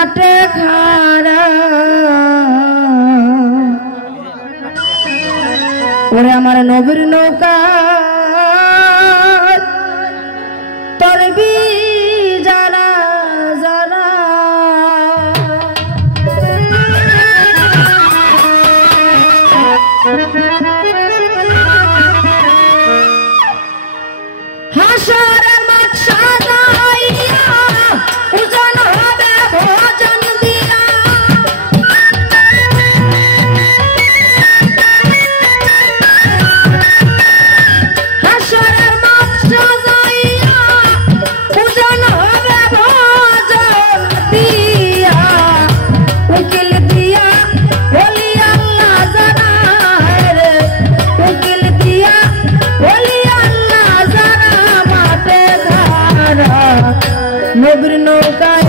মাঠে খারা ওরে আমার নবীর নৌকা। নবীর নৌকায়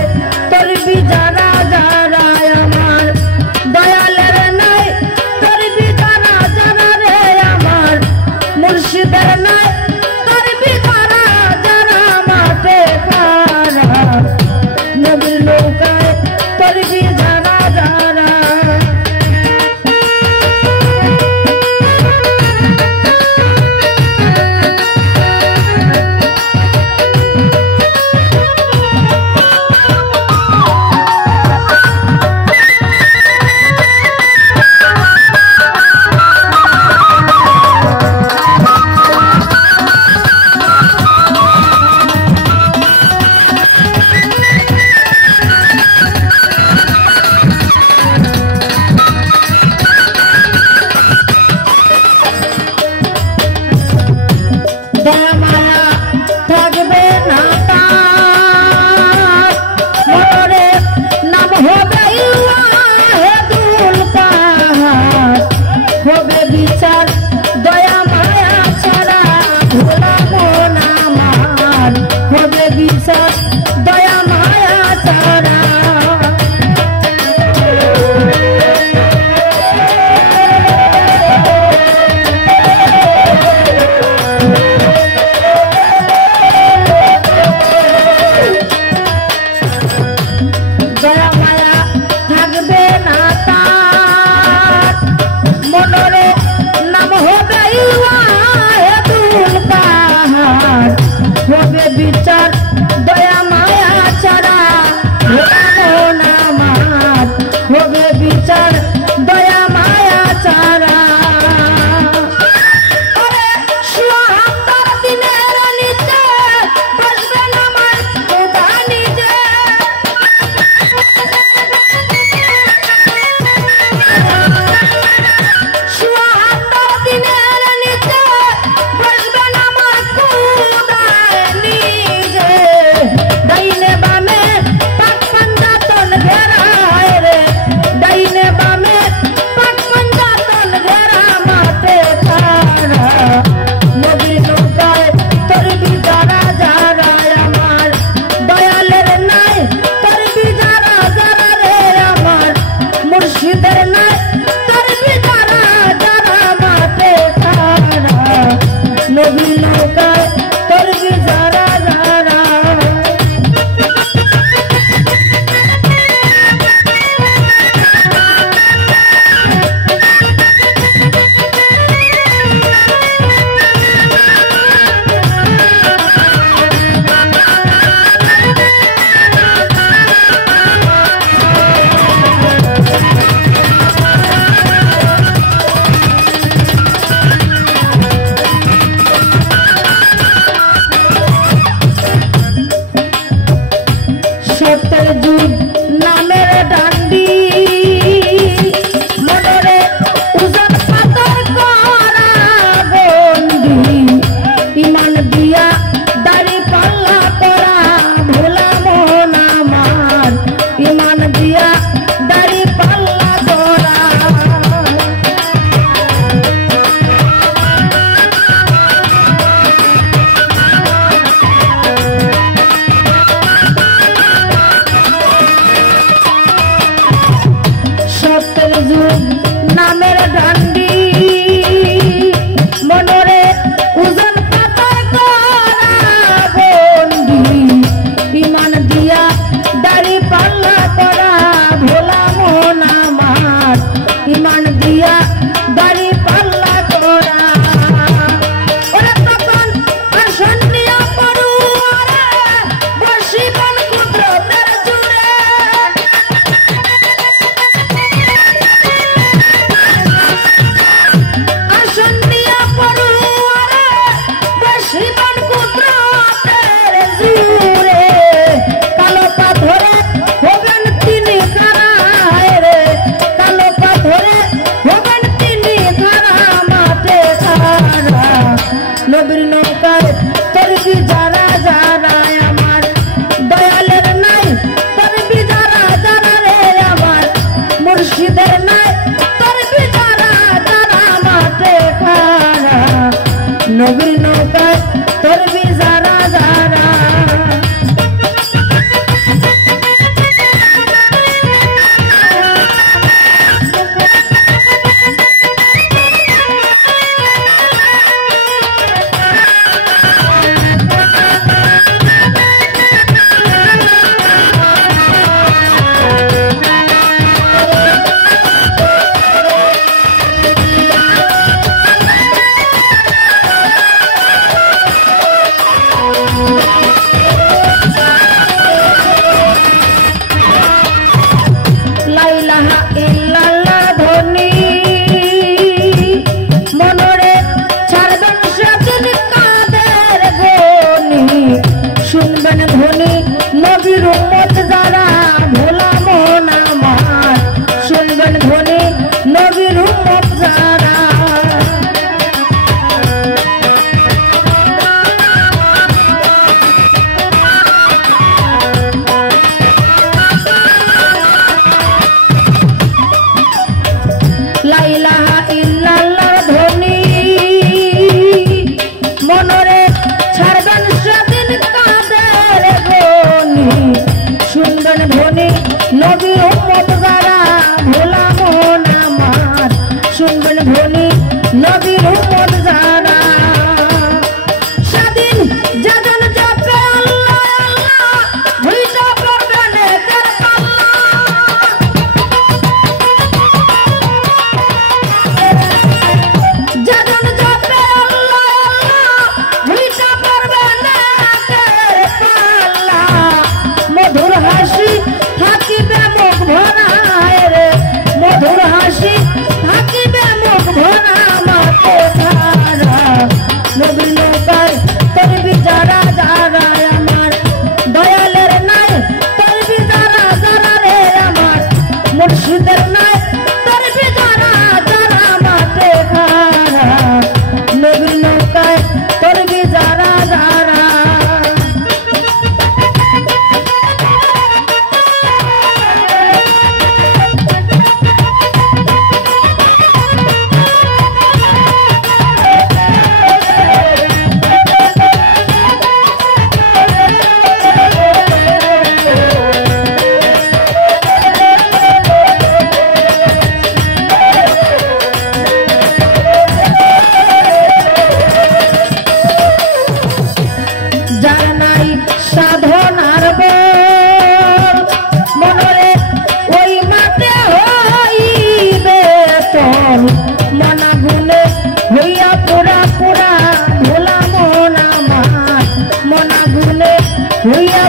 भैया